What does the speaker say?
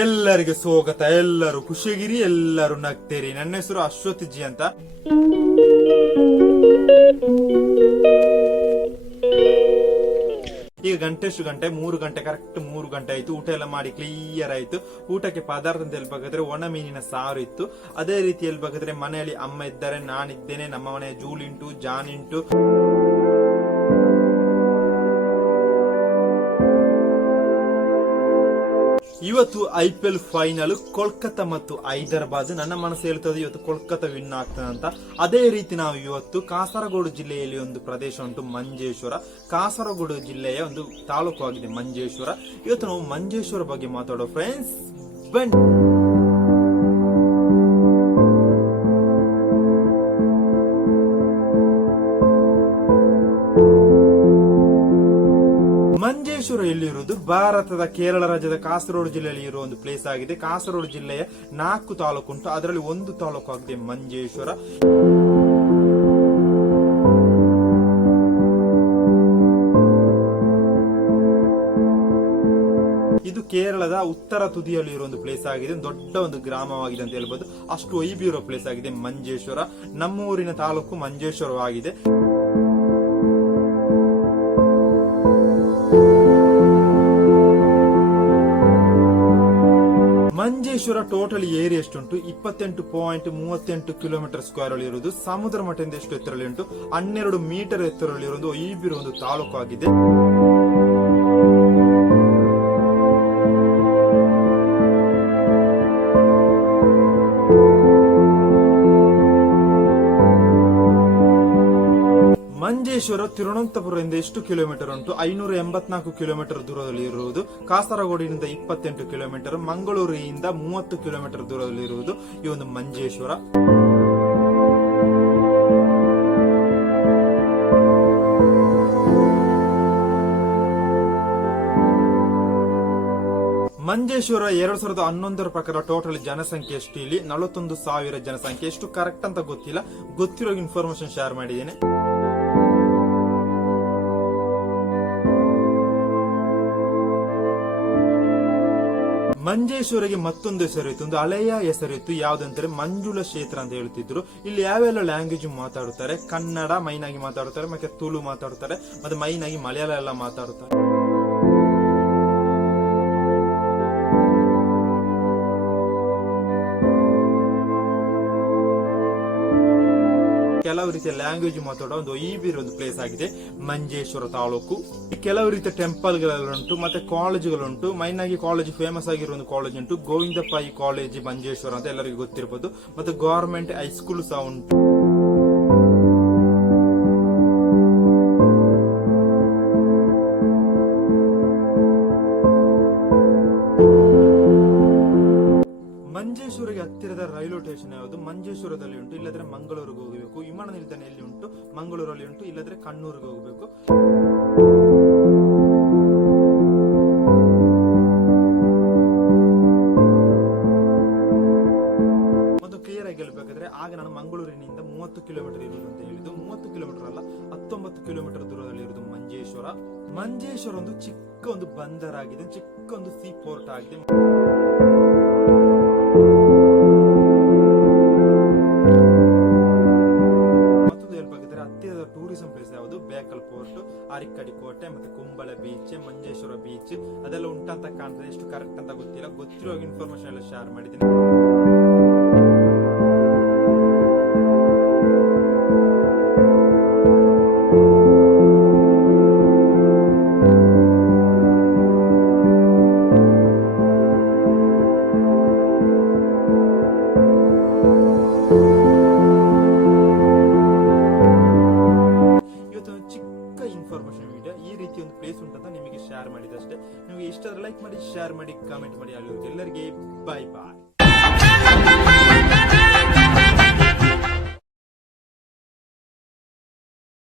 ಎಲ್ಲರಿಗೆ ಸ್ವಾಗತ, ಎಲ್ಲರೂ ಖುಷಿಗಿರಿ ಎಲ್ಲರೂ ನಗ್ತೀರಿ. ನನ್ನ ಹೆಸರು ಅಶ್ವಥ್ ಜಿ ಅಂತ. ಈಗ ಗಂಟೆ ಎಷ್ಟು ಗಂಟೆ, ಮೂರು ಗಂಟೆ ಕರೆಕ್ಟ್ ಮೂರು ಗಂಟೆ ಆಯ್ತು. ಊಟ ಎಲ್ಲ ಮಾಡಿ ಕ್ಲಿಯರ್ ಆಯ್ತು. ಊಟಕ್ಕೆ ಪದಾರ್ಥ ಅಂತ ಹೇಳ್ಬೇಕಾದ್ರೆ ಒಣ ಮೀನಿನ ಸಾರು ಇತ್ತು. ಅದೇ ರೀತಿ ಹೇಳ್ಬೇಕಾದ್ರೆ ಮನೆಯಲ್ಲಿ ಅಮ್ಮ ಇದ್ದಾರೆ, ನಾನಿದ್ದೇನೆ ನಮ್ಮ ಮನೆ ಜೂಲಿಂಟು, ಜಾನಿಂಟು. ಇವತ್ತು I P L final Kolkata ಮತ್ತು ಹೈದರಾಬಾದ್ ನನ್ನ ಮನಸ್ಸು ಹೇಳ್ತದೆ ಇವತ್ತು ಕೋಲ್ಕತ್ತಾ ವಿನ್ ಆಗ್ತದೆ ಅಂತ. ಅದೇ ರೀತಿ ನಾವು ಇವತ್ತು ಕಾಸರಗೋಡು ಜಿಲ್ಲೆಯಲ್ಲಿ ಒಂದು ಪ್ರದೇಶ ಉಂಟು ಮಂಜೇಶ್ವರ. ಕಾಸರಗೋಡು ಜಿಲ್ಲೆಯ ಒಂದು ತಾಲೂಕು ಆಗಿದೆ ಮಂಜೇಶ್ವರ. ಇವತ್ತು ನಾವು ಮಂಜೇಶ್ವರ ಬಗ್ಗೆ ಮಾತಾಡೋ ಫ್ರೆಂಡ್ಸ್ ಬನ್ನಿ. ಮಂಜೇಶ್ವರ ಎಲ್ಲಿರುವುದು? ಭಾರತದ ಕೇರಳ ರಾಜ್ಯದ ಕಾಸರಗೋಡು ಜಿಲ್ಲೆಯಲ್ಲಿ ಇರುವ ಒಂದು ಪ್ಲೇಸ್ ಆಗಿದೆ. ಕಾಸರಗೋಡು ಜಿಲ್ಲೆಯ ನಾಲ್ಕು ತಾಲೂಕು ಉಂಟು. ಅದರಲ್ಲಿ ಒಂದು ತಾಲೂಕು ಆಗಿದೆ ಮಂಜೇಶ್ವರ. ಇದು ಕೇರಳದ ಉತ್ತರ ತುದಿಯಲ್ಲಿ ಇರುವ ಒಂದು ಪ್ಲೇಸ್ ಆಗಿದೆ. ದೊಡ್ಡ ಒಂದು ಗ್ರಾಮವಾಗಿದೆ ಅಂತ ಹೇಳ್ಬೋದು. ಅಷ್ಟು ವೈಬಿ ಇರೋ ಪ್ಲೇಸ್ ಆಗಿದೆ ಮಂಜೇಶ್ವರ. ನಮ್ಮೂರಿನ ತಾಲೂಕು ಮಂಜೇಶ್ವರವಾಗಿದೆ. ಮಂಜೇಶ್ವರ ಟೋಟಲ್ ಏರಿಯಾ ಎಷ್ಟುಂಟು? ಇಪ್ಪತ್ತೆಂಟು ಪಾಯಿಂಟ್ ಮೂವತ್ತೆಂಟು ಕಿಲೋಮೀಟರ್ ಸ್ಕ್ವೇರ್ ಅಲ್ಲಿ ಇರುವುದು. ಸಮುದ್ರ ಮಟ್ಟದಿಂದ ಎಷ್ಟು ಎತ್ತರಲ್ಲಿ ಉಂಟು ಹನ್ನೆರಡು ಮೀಟರ್ ಎತ್ತರಲ್ಲಿ ಇರುವುದು ಈಬಿರೋ ಒಂದು ತಾಲೂಕು ಆಗಿದೆ ಮಂಜೇಶ್ವರ ತಿರುವನಂತಪುರದಿಂದ ಎಷ್ಟು ಕಿಲೋಮೀಟರ್ ಉಂಟು? ಐನೂರ ಎಂಬತ್ನಾಲ್ಕು ಕಿಲೋಮೀಟರ್ ದೂರದಲ್ಲಿ ಇರುವುದು. ಕಾಸರಗೋಡಿನಿಂದ ಇಪ್ಪತ್ತೆಂಟು ಕಿಲೋಮೀಟರ್, ಮಂಗಳೂರಿನಿಂದ ಮೂವತ್ತು ಕಿಲೋಮೀಟರ್ ದೂರದಲ್ಲಿ ಇರುವುದು ಈ ಒಂದು ಮಂಜೇಶ್ವರ. ಮಂಜೇಶ್ವರ ಎರಡ್ ಸಾವಿರದ ಹನ್ನೊಂದರ ಪ್ರಕಾರ ಟೋಟಲ್ ಜನಸಂಖ್ಯೆ ಎಷ್ಟು ಇಲ್ಲಿ? ನಲವತ್ತೊಂದು ಸಾವಿರ ಜನಸಂಖ್ಯೆ. ಎಷ್ಟು ಕರೆಕ್ಟ್ ಅಂತ ಗೊತ್ತಿಲ್ಲ. ಗೊತ್ತಿರೋ ಇನ್ಫಾರ್ಮೇಶನ್ ಶೇರ್ ಮಾಡಿದ್ದೇನೆ. ಮಂಜೇಶ್ವರಿಗೆ ಮತ್ತೊಂದು ಹೆಸರಿತ್ತು, ಒಂದು ಹಳೆಯ ಹೆಸರಿತ್ತು ಯಾವ್ದಂದ್ರೆ ಮಂಜುಳ ಕ್ಷೇತ್ರ ಅಂತ ಹೇಳ್ತಿದ್ರು. ಇಲ್ಲಿ ಯಾವೆಲ್ಲ ಲ್ಯಾಂಗ್ವೇಜ್ ಮಾತಾಡುತ್ತಾರೆ ಕನ್ನಡ ಮೈನ್ ಆಗಿ ಮಾತಾಡುತ್ತಾರೆ ಮತ್ತೆ ತುಳು ಮಾತಾಡುತ್ತಾರೆ ಮತ್ತೆ ಮೈನ್ ಆಗಿ ಮಲಯಾಳ ಎಲ್ಲ ಮಾತಾಡುತ್ತಾರೆ ಕೆಲವು ರೀತಿಯ ಲ್ಯಾಂಗ್ವೇಜ್ ಮಾತಾಡೋ ಒಂದು ಈಬಿ ಒಂದು ಪ್ಲೇಸ್ ಆಗಿದೆ, ಮಂಜೇಶ್ವರ ತಾಲೂಕು. ಕೆಲವು ರೀತಿಯ ಟೆಂಪಲ್ ಉಂಟು ಮತ್ತೆ ಕಾಲೇಜುಗಳುಂಟು ಮೈನ್ ಆಗಿ ಕಾಲೇಜ್ ಫೇಮಸ್ ಆಗಿರೋ ಒಂದು ಕಾಲೇಜ್ ಉಂಟು, ಗೋವಿಂದಪ್ಪಾಯಿ ಕಾಲೇಜ್ ಮಂಜೇಶ್ವರ ಅಂತ ಎಲ್ಲರಿಗೂ ಗೊತ್ತಿರಬಹುದು ಮತ್ತೆ ಗವರ್ಮೆಂಟ್ ಹೈಸ್ಕೂಲ್ ಸಹ ಉಂಟು. ಮಂಜೇಶ್ವರಿಗೆ ಹತ್ತಿರದ ರೈಲ್ವೆ ಸ್ಟೇಷನ್ ಯಾವುದು? ಮಂಜೇಶ್ವರದಲ್ಲಿ ಉಂಟು, ಇಲ್ಲದ್ರೆ ಮಂಗಳೂರಿಗೆ ವಿಮಾನ ನಿಲ್ದಾಣ ಎಲ್ಲಿ ಉಂಟು? ಮಂಗಳೂರಲ್ಲಿ ಉಂಟು, ಇಲ್ಲದ್ರೆ ಕಣ್ಣೂರಿಗೆ ಹೋಗಬೇಕು. ಕ್ಲಿಯರ್ ಆಗಿ ಹೇಳ್ಬೇಕಾದ್ರೆ ಆಗ ನಾನು ಮಂಗಳೂರಿನಿಂದ ಮೂವತ್ತು ಕಿಲೋಮೀಟರ್ ಇರುವುದು ಅಂತ ಹೇಳಿದ್ದು. ಮೂವತ್ತು ಕಿಲೋಮೀಟರ್ ಅಲ್ಲ, ಹತ್ತೊಂಬತ್ತು ಕಿಲೋಮೀಟರ್ ದೂರದಲ್ಲಿ ಇರೋದು ಮಂಜೇಶ್ವರ. ಮಂಜೇಶ್ವರ ಒಂದು ಚಿಕ್ಕ ಒಂದು ಬಂದರ್ ಆಗಿದೆ, ಚಿಕ್ಕ ಒಂದು ಸೀ ಪೋರ್ಟ್ ಆಗಿದೆ. ಕೋಟೆ ಮತ್ತೆ ಕುಂಬಳ ಬೀಚ್ ಮಂಜೇಶ್ವರ ಬೀಚ್ ಅದೆಲ್ಲ ಉಂಟಂತ ಕಾಣ್ತದೆ. ಎಷ್ಟು ಕರೆಕ್ಟ್ ಅಂತ ಗೊತ್ತಿಲ್ಲ. ಗೊತ್ತಿರೋ ಇನ್ಫಾರ್ಮೇಶನ್ ಎಲ್ಲ ಶೇರ್ ಮಾಡಿದ್ದೀನಿ. ಪ್ಲೇಸ್ ಉಂಟಂತ ನಿಮಗೆ ಶೇರ್ ಮಾಡಿದಷ್ಟೇ. ನಿಮಗೆ ಇಷ್ಟ ಲೈಕ್ ಮಾಡಿ ಶೇರ್ ಮಾಡಿ ಕಾಮೆಂಟ್ ಮಾಡಿ. ಎಲ್ಲರಿಗೆ ಬಾಯ್ ಬಾಯ್